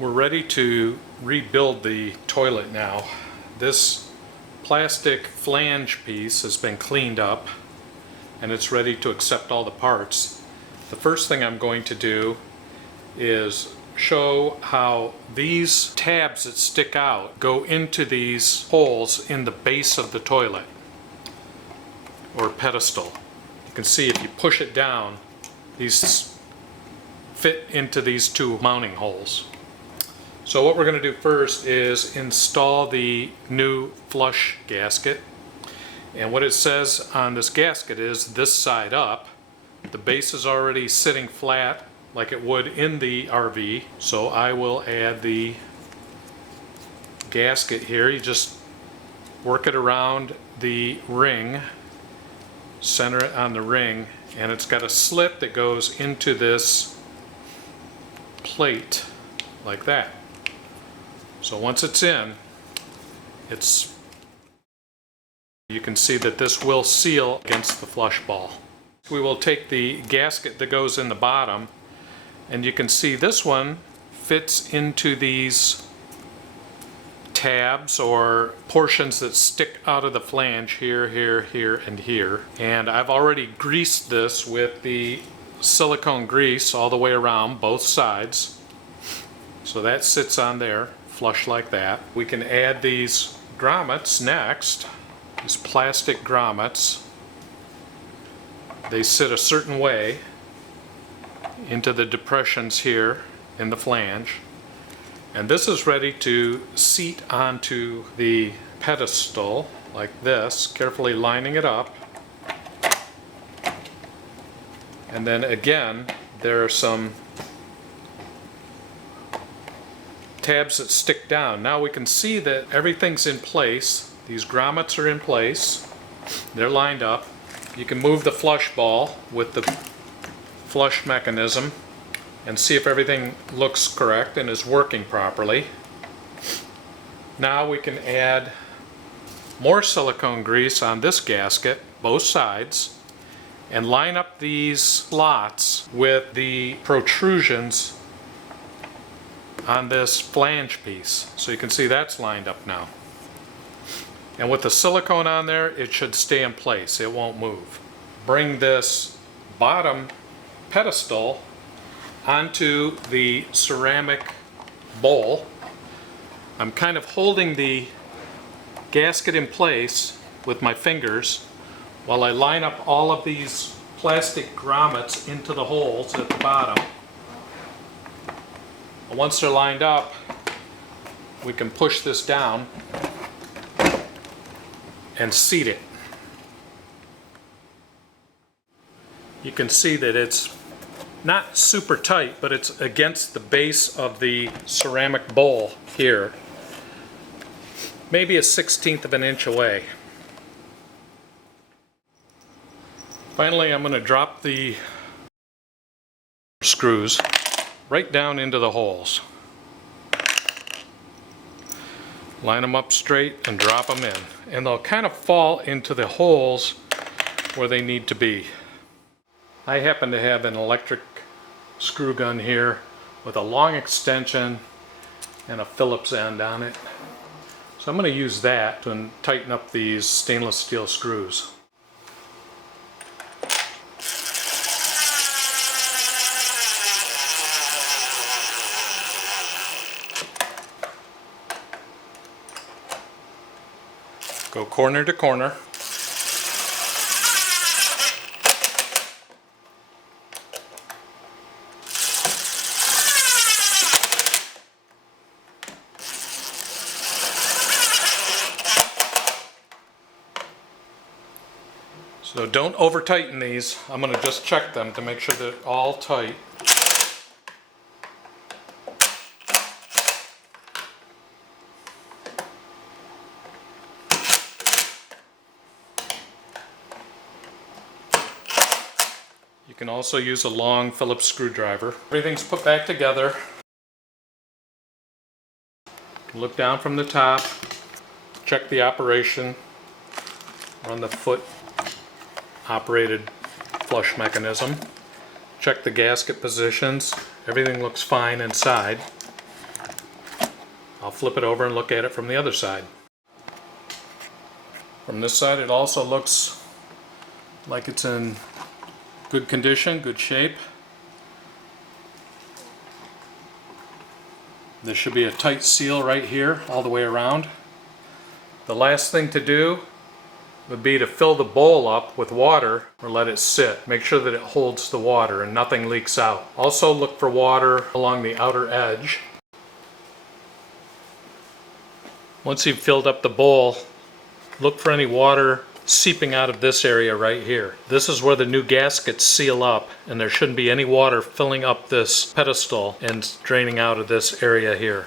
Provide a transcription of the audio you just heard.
We're ready to rebuild the toilet now. This plastic flange piece has been cleaned up and it's ready to accept all the parts. The first thing I'm going to do is show how these tabs that stick out go into these holes in the base of the toilet or pedestal. You can see if you push it down, these fit into these two mounting holes. So what we're going to do first is install the new flush gasket. And what it says on this gasket is this side up. The base is already sitting flat like it would in the RV. So I will add the gasket here. You just work it around the ring, center it on the ring, and it's got a slit that goes into this plate like that. So once it's in, you can see that this will seal against the flush ball. We will take the gasket that goes in the bottom, and you can see this one fits into these tabs or portions that stick out of the flange here, here, here, and here. And I've already greased this with the silicone grease all the way around both sides. So that sits on there, flush like that. We can add these grommets next, these plastic grommets. They sit a certain way into the depressions here in the flange. And this is ready to seat onto the pedestal like this, carefully lining it up. And then again, there are some tabs that stick down. Now we can see that everything's in place. These grommets are in place. They're lined up. You can move the flush ball with the flush mechanism and see if everything looks correct and is working properly. Now we can add more silicone grease on this gasket, both sides, and line up these slots with the protrusions on this flange piece. So you can see that's lined up now. And with the silicone on there, it should stay in place. It won't move. Bring this bottom pedestal onto the ceramic bowl. I'm kind of holding the gasket in place with my fingers while I line up all of these plastic grommets into the holes at the bottom. Once they're lined up, we can push this down and seat it. You can see that it's not super tight, but it's against the base of the ceramic bowl here, maybe a 1/16 of an inch away. Finally, I'm going to drop the screws right down into the holes. Line them up straight and drop them in, and they'll kind of fall into the holes where they need to be. I happen to have an electric screw gun here with a long extension and a Phillips end on it. So I'm going to use that to tighten up these stainless steel screws. Go corner to corner. So don't over tighten these. I'm going to just check them to make sure they're all tight. You can also use a long Phillips screwdriver. Everything's put back together. Look down from the top, check the operation, run the foot operated flush mechanism, check the gasket positions. Everything looks fine inside. I'll flip it over and look at it from the other side. From this side it also looks like it's in good condition, good shape. There should be a tight seal right here all the way around. The last thing to do would be to fill the bowl up with water or let it sit. Make sure that it holds the water and nothing leaks out. Also look for water along the outer edge. Once you've filled up the bowl, look for any water seeping out of this area right here. This is where the new gaskets seal up, and there shouldn't be any water filling up this pedestal and draining out of this area here.